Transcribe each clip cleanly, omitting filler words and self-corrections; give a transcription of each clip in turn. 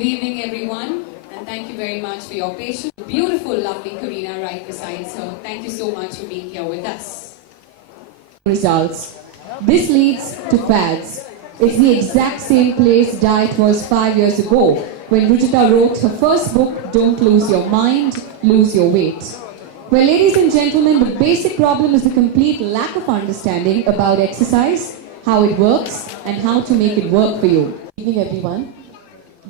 Good evening, everyone, and thank you very much for your patience. Beautiful, lovely Karina right beside her. Thank you so much for being here with us. Results. This leads to fads. It's the exact same place diet was 5 years ago when Rujita wrote her first book, Don't Lose Your Mind, Lose Your Weight. Well, ladies and gentlemen, the basic problem is the complete lack of understanding about exercise, how it works, and how to make it work for you. Good evening, everyone.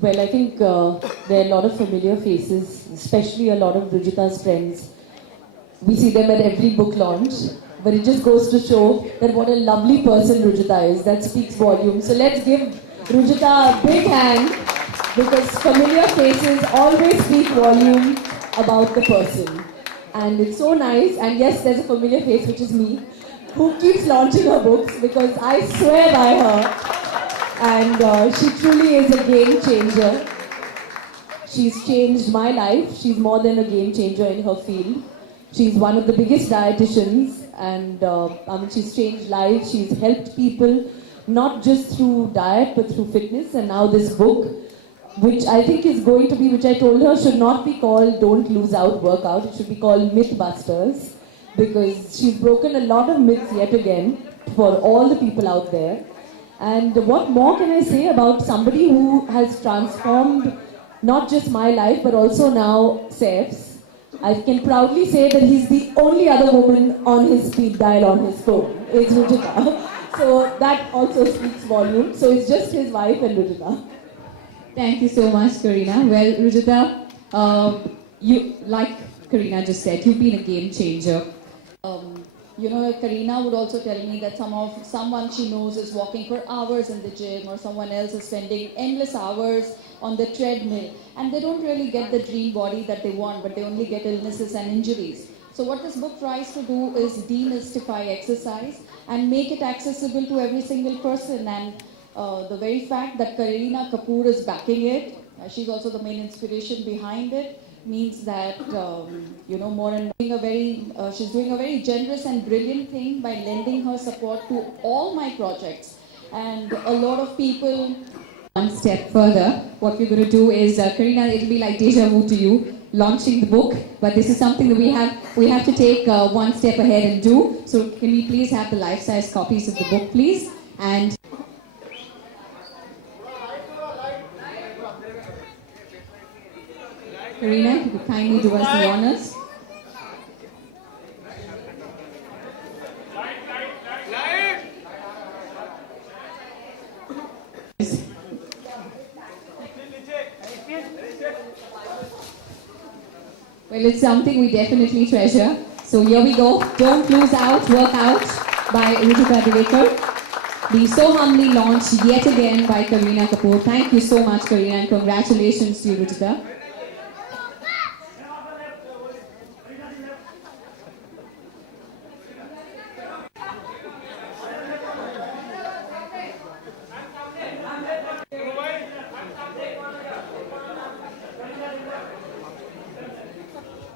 Well, I think there are a lot of familiar faces, especially a lot of Rujita's friends. We see them at every book launch, but it just goes to show that what a lovely person Rujita is. That speaks volumes. So let's give Rujita a big hand, because familiar faces always speak volume about the person. And it's so nice, and yes, there's a familiar face, which is me, who keeps launching her books, because I swear by her. And she truly is a game changer. She's changed my life. She's more than a game changer in her field. She's one of the biggest dietitians, and she's changed lives. She's helped people, not just through diet, but through fitness. And now this book, which I think is going to be, which I told her should not be called Don't Lose Out Workout. It should be called Mythbusters, because she's broken a lot of myths yet again for all the people out there. And what more can I say about somebody who has transformed not just my life, but also now Saif's? I can proudly say that he's the only other woman on his speed dial on his phone. It's Rujita. So that also speaks volumes. So it's just his wife and Rujita. Thank you so much, Karina. Well, Rujita, you, like Karina just said, you've been a game changer. Karina would also tell me that someone she knows is walking for hours in the gym, or someone else is spending endless hours on the treadmill, and they don't really get the dream body that they want, but they only get illnesses and injuries. So what this book tries to do is demystify exercise and make it accessible to every single person. And the very fact that Kareena Kapoor is backing it, she's also the main inspiration behind it, means that more and more she's doing a very generous and brilliant thing by lending her support to all my projects. And a lot of people. One step further, what we're going to do is, Karina, it'll be like deja vu to you, launching the book, but this is something that we have to take one step ahead and do. So can we please have the life-size copies of the book, please? And Karina, if you could kindly do us the honors. Well, it's something we definitely treasure. So here we go. Don't Lose Out Workout by Rujita Divekar. The so humbly launched yet again by Kareena Kapoor. Thank you so much, Karina, and congratulations to you, Rujita.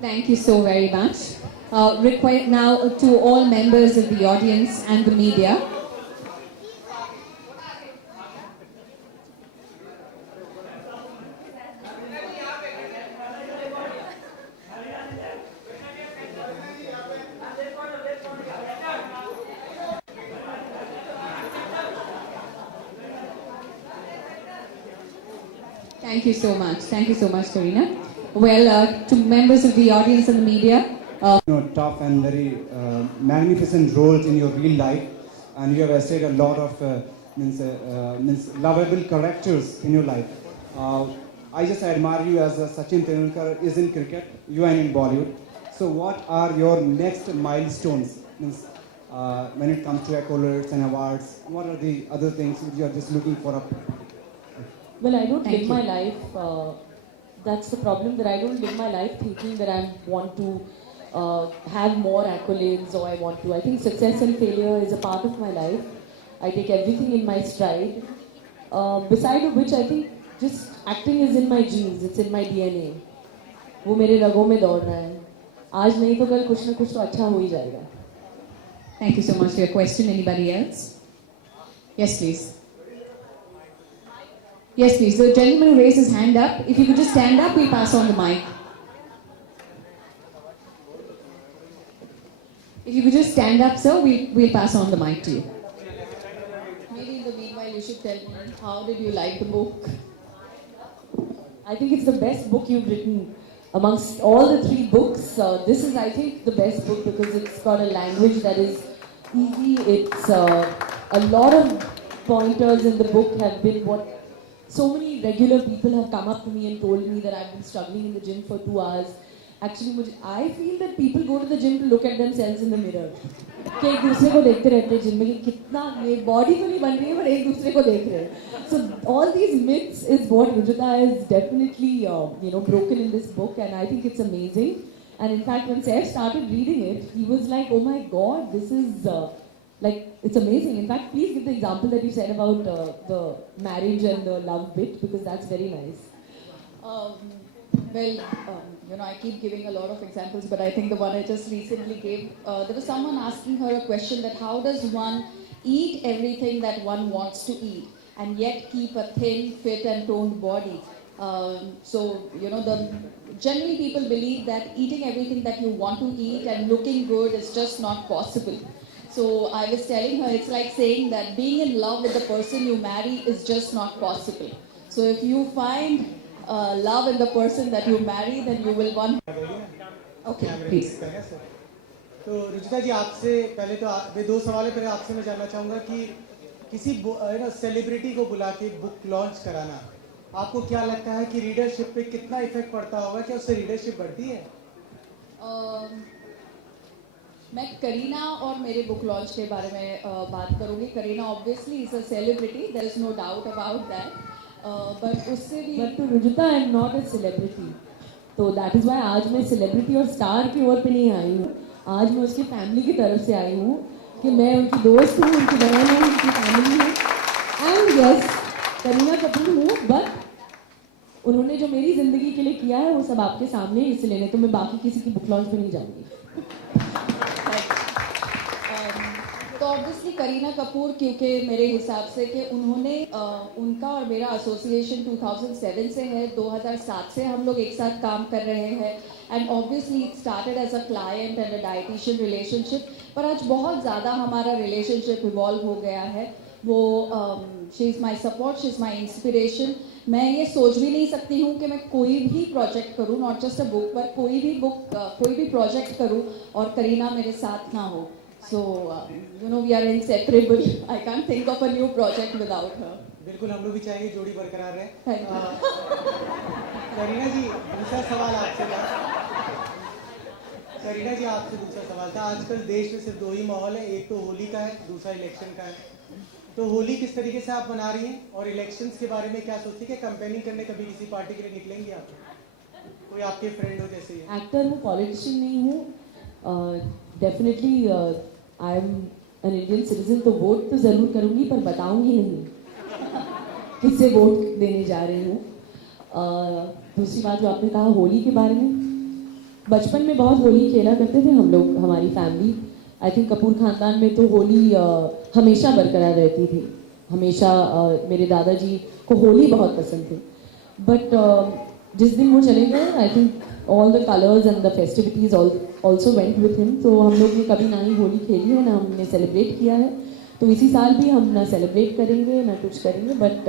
Thank you so very much. Request now to all members of the audience and the media. Thank you so much. Thank you so much, Karina. Well, to members of the audience and the media. Tough and very magnificent roles in your real life, and you have essayed a lot of lovable characters in your life. I just admire you as Sachin Tendulkar is in cricket, you are in Bollywood. So what are your next milestones when it comes to accolades and awards? What are the other things you are just looking for? Well, I don't live my life. That's the problem, that I don't live my life thinking that I want to have more accolades, or I think success and failure is a part of my life. I take everything in my stride. Beside of which, I think just acting is in my genes, it's in my DNA. वो मेरे रगों में दौड़ रहा है. आज नहीं तो कल कुछ ना कुछ तो अच्छा हो ही जाएगा. Thank you so much for your question. Anybody else? Yes, please. Yes, please. The gentleman who raised his hand up, if you could just stand up, we'll pass on the mic. If you could just stand up, sir, we'll pass on the mic to you. Maybe in the meanwhile, you should tell me, how did you like the book? I think it's the best book you've written. Amongst all the 3 books, this is, I think, the best book because it's got a language that is easy. It's a lot of pointers in the book have been what so many regular people have come up to me and told me that I've been struggling in the gym for 2 hours. Actually, I feel that people go to the gym to look at themselves in the mirror. कि एक दूसरे को देखते रहते हैं gym में कि कितना ये बॉडी तो नहीं बन रही है पर एक दूसरे को देख रहे हैं. So all these myths is what Rujita has definitely broken in this book, and I think it's amazing. And in fact, when Saif started reading it, he was like, "Oh my God, this is it's amazing." In fact, please give the example that you said about the marriage and the love bit because that's very nice. I keep giving a lot of examples, but I think the one I just recently gave, there was someone asking her a question that how does one eat everything that one wants to eat and yet keep a thin, fit and toned body? Generally people believe that eating everything that you want to eat and looking good is just not possible. So I was telling her, it's like saying that being in love with the person you marry is just not possible. So if you find love in the person that you marry, then you will want. Okay, please. तो रुचिता जी आपसे पहले तो मैं 2 सवाल है. पहले आपसे मैं जानना चाहूँगा कि किसी सेलिब्रिटी को बुला के बुक लॉन्च कराना आपको क्या लगता है कि रीडरशिप पे कितना इफेक्ट पड़ता होगा? क्या उससे रीडरशिप बढ़ती है? मैं करीना और मेरे बुक लॉन्च के बारे में बात करूँगी. Kareena obviously is a celebrity, there is no doubt about that. But उससे भी But to Rujita, I am not a celebrity. तो that is why आज मैं सेलिब्रिटी और स्टार की ओर पे नहीं आई हूँ. आज मैं उसकी फैमिली की तरफ से आई हूँ कि मैं उनकी दोस्त हूँ, उनकी बहन हूँ, उनकी फैमिली हूँ. एंड यस, करीना कपूर हूँ, बट उन्होंने जो मेरी जिंदगी के लिए किया है वो सब आपके सामने है, इसलिए नहीं तो मैं बाकी किसी की बुक लॉन्च पे नहीं जाऊँगी. तो ऑब्वियसली करीना कपूर, क्योंकि मेरे हिसाब से कि उन्होंने उनका और मेरा एसोसिएशन 2007 से है, 2007 से हम लोग एक साथ काम कर रहे हैं. And obviously it started as a client and a dietitian relationship, पर आज बहुत ज़्यादा हमारा रिलेशनशिप इवॉल्व हो गया है. वो she is my support, she is my inspiration. मैं ये सोच भी नहीं सकती हूँ कि मैं कोई भी प्रोजेक्ट करूँ, नॉट जस्ट अ बुक, पर कोई भी प्रोजेक्ट करूँ और करीना मेरे साथ ना हो. So, we are inseparable. I can't think of a new project without her. बिल्कुल, हम लोग भी चाहेंगे जोड़ी बरकरार रहे. Thank you. करीना जी, दूसरा सवाल आपसे था. करीना जी, आपसे दूसरा सवाल था. आजकल देश में सिर्फ 2 ही माहौल है, एक तो होली का है, दूसरा इलेक्शन का है. तो होली किस तरीके से आप मना रही हैं और इलेक्शंस के बारे में क्या सोचती है? कि कैंपेनिंग करने कभी किसी पार्टी के लिए निकलेंगी आप? कोई आपके फ्रेंड हो जैसे? एक्टर हूँ, पॉलिटिशियन नहीं हूँ. Definitely I am an Indian citizen, तो वोट तो ज़रूर करूँगी पर बताऊँगी नहीं किससे वोट देने जा रही हूँ. दूसरी बात जो आपने कहा होली के बारे में, बचपन में बहुत होली खेला करते थे हम लोग, हमारी फैमिली. आई थिंक कपूर ख़ानदान में तो होली हमेशा बरकरार रहती थी. हमेशा मेरे दादाजी को होली बहुत पसंद थी. बट जिस दिन वो चले गए, I think all the colors and the festivities also went with him. तो हम लोग ने कभी ना ही होली खेली है, ना हमने सेलिब्रेट किया है. तो इसी साल भी हम ना सेलिब्रेट करेंगे ना कुछ करेंगे. बट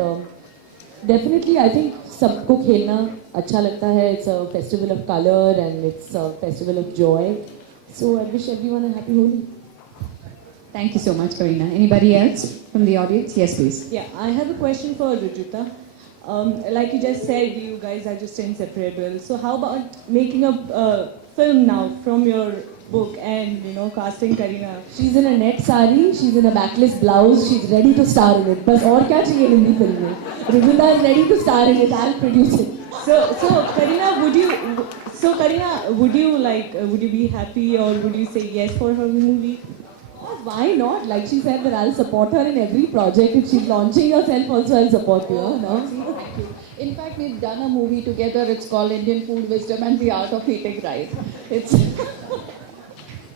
डेफिनेटली आई थिंक सबको खेलना अच्छा लगता है. It's a festival of colour and it's a festival of Joy. So I wish everyone a happy Holi. Thank you so much, Karina. Anybody else from the audience? Yes, please. Yeah, I have a question for Rujita. Like you just said, you guys are just inseparable. So how about making a film now from your book and casting Karina? She's in a net sari, she's in a backless blouse, she's ready to star in it. बस और क्या चाहिए Hindi film में? Rujita is ready to star in it. I'll produce it. So Karina, would you be happy or would you say yes for her movie? Oh, why not? Like she said that I'll support her in every project. If she's launching herself also, I'll support her. No? Thank you. In fact, we've done a movie together. It's called Indian Food Wisdom and the Art of Eating Right. It's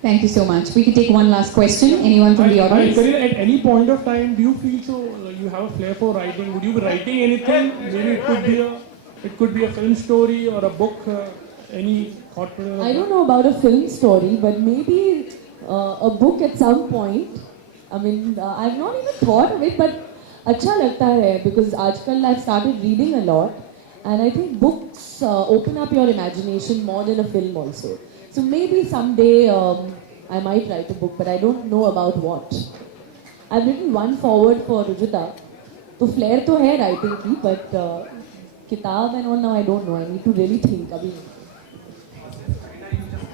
Thank you so much. We can take one last question. Anyone from the audience? Karina, at any point of time, do you feel so? You have a flair for writing. Would you be writing anything? Maybe it could be a film story or a book. Any thought? I don't know about a film story, but maybe a book at some point. I mean, I've not even thought of it, but अच्छा लगता है because आजकल I've started reading a lot, and I think books open up your imagination more than a film also. So maybe someday I might write a book, but I don't know about what. I've written one forward for Rujita. तो flair तो है writing की, but किताब and all now I don't know. I need to really think अभी.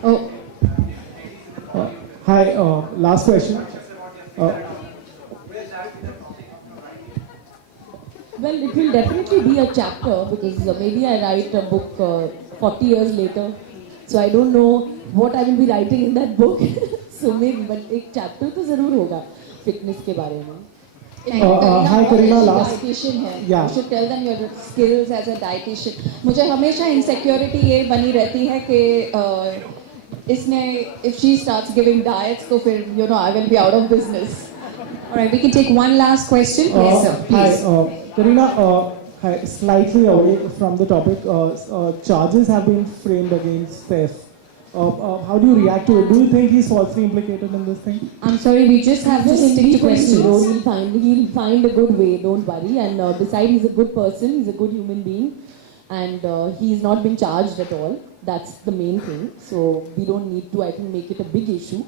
Oh, Hi, last question. Well, it will definitely be a chapter because maybe I write a book 40 years later. So I don't know what I will be writing in that book. So maybe, but एक chapter तो जरूर होगा fitness के बारे में. Hi, Karina. Last. Dietitian है. Yeah. You should tell them your skills as a dietitian. मुझे हमेशा insecurity ये बनी रहती है कि इसने if she starts giving diets तो फिर you know I will be out of business. all right. We can take one last question. Yes, sir. Please. Hi, Karina. Hi, slightly away from the topic. Charges have been framed against Saif. How do you react to it? Do you think he's falsely implicated in this thing? I'm sorry. We just have to stick to questions. He'll find a good way. Don't worry. And besides, he's a good person. He's a good human being, and he's not been charged at all. That's the main thing. So we don't need to, I think, make it a big issue.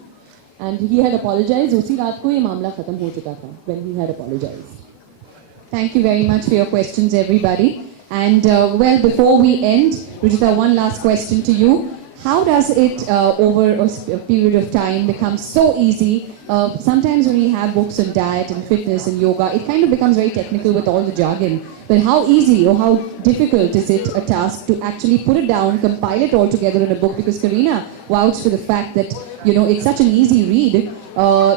And he had apologized. उसी रात को ये मामला खत्म हो चुका था when he had apologized. Thank you very much for your questions, everybody. And well, before we end, Rujita, one last question to you. How does it, over a period of time, become so easy? Sometimes when we have books on diet and fitness and yoga, it kind of becomes very technical with all the jargon. But how easy or how difficult is it a task to actually put it down, compile it all together in a book? Because Karina vouched for the fact that, you know, it's such an easy read.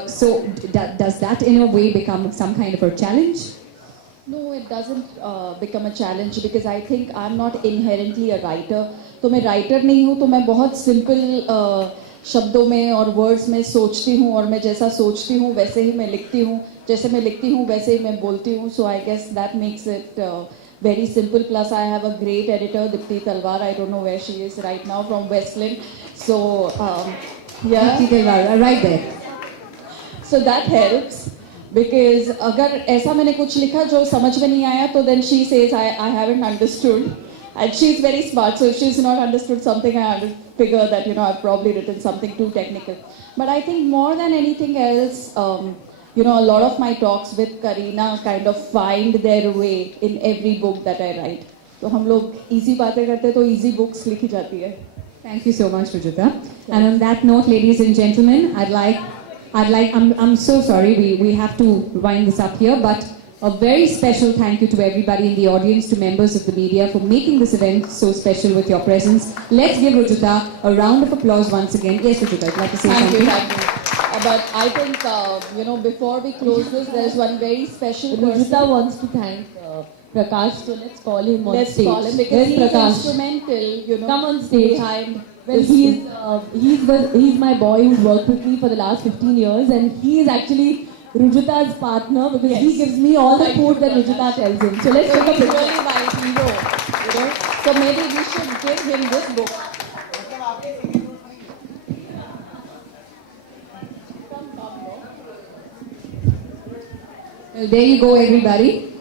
So does that in a way become some kind of a challenge? No, it doesn't become a challenge because I think I'm not inherently a writer. तो मैं writer नहीं हूँ तो मैं बहुत simple शब्दों में और वर्ड्स में सोचती हूँ और मैं जैसा सोचती हूँ वैसे ही मैं लिखती हूँ जैसे मैं लिखती हूँ वैसे ही मैं बोलती हूँ so I guess that makes it very simple. Plus I have a great editor, Dipti Talwar. I don't know where she is right now, from Westland. So yeah, Dipti Talwar, right there. so that helps because अगर ऐसा मैंने कुछ लिखा जो समझ में नहीं आया तो then she says I haven't understood. And she's very smart, so if she's not understood something, I figure that, you know, I've probably written something too technical. But I think more than anything else, you know, a lot of my talks with Karina kind of find their way in every book that I write. तो हम लोग easy बातें करते हैं तो easy books लिखी जाती है. Thank you so much, Rujita. And on that note, ladies and gentlemen, I'm so sorry, we have to wind this up here, but a very special thank you to everybody in the audience, to members of the media for making this event so special with your presence. Let's give Rujita a round of applause once again. Yes, Rujita, I'd like to say Thank something. you. But I think, you know, before we close this, there's one very special person. Rujita wants to thank Prakash, so let's call him on Let's stage. call him because Where's he's Prakash? instrumental, you know, Come on stage. behind. Well, he's my boy who's worked with me for the last 15 years, and he is actually Rujita's partner because he gives me all the food that Rujita tells him. So let's So take a he's picture. really my hero, you know. So maybe we should give him this book. Well, there you go, everybody.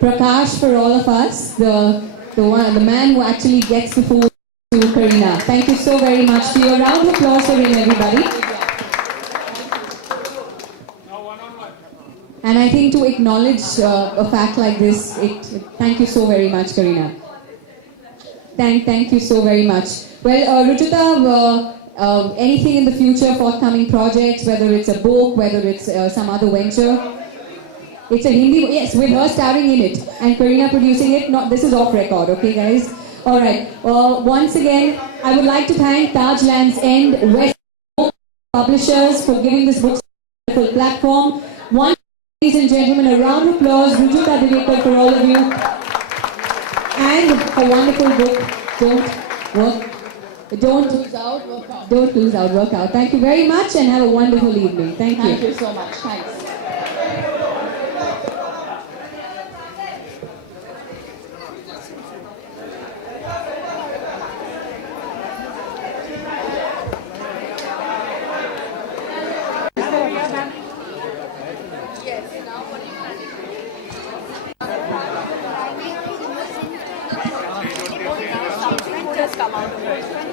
Prakash for all of us, the man who actually gets the food to Karina. Thank you so very much. To a round of applause for him, everybody. And I think to acknowledge a fact like this, thank you so very much, Karina. Thank you so very much. Well, Rujita, anything in the future, forthcoming projects, whether it's a book, whether it's some other venture? It's a Hindi, yes, with her starring in it and Karina producing it. Not, this is off record, okay, guys? All right. Once again, I would like to thank Taj Lands End West publishers for giving this book a full platform. Ladies and gentlemen, a round of applause, Rujita Divekar, for all of you. And a wonderful book, Don't Work Don't Lose out, work out. don't lose out, work out. Thank you very much and have a wonderful evening. Thank you. Thank you so much. Thanks. Just come out of it.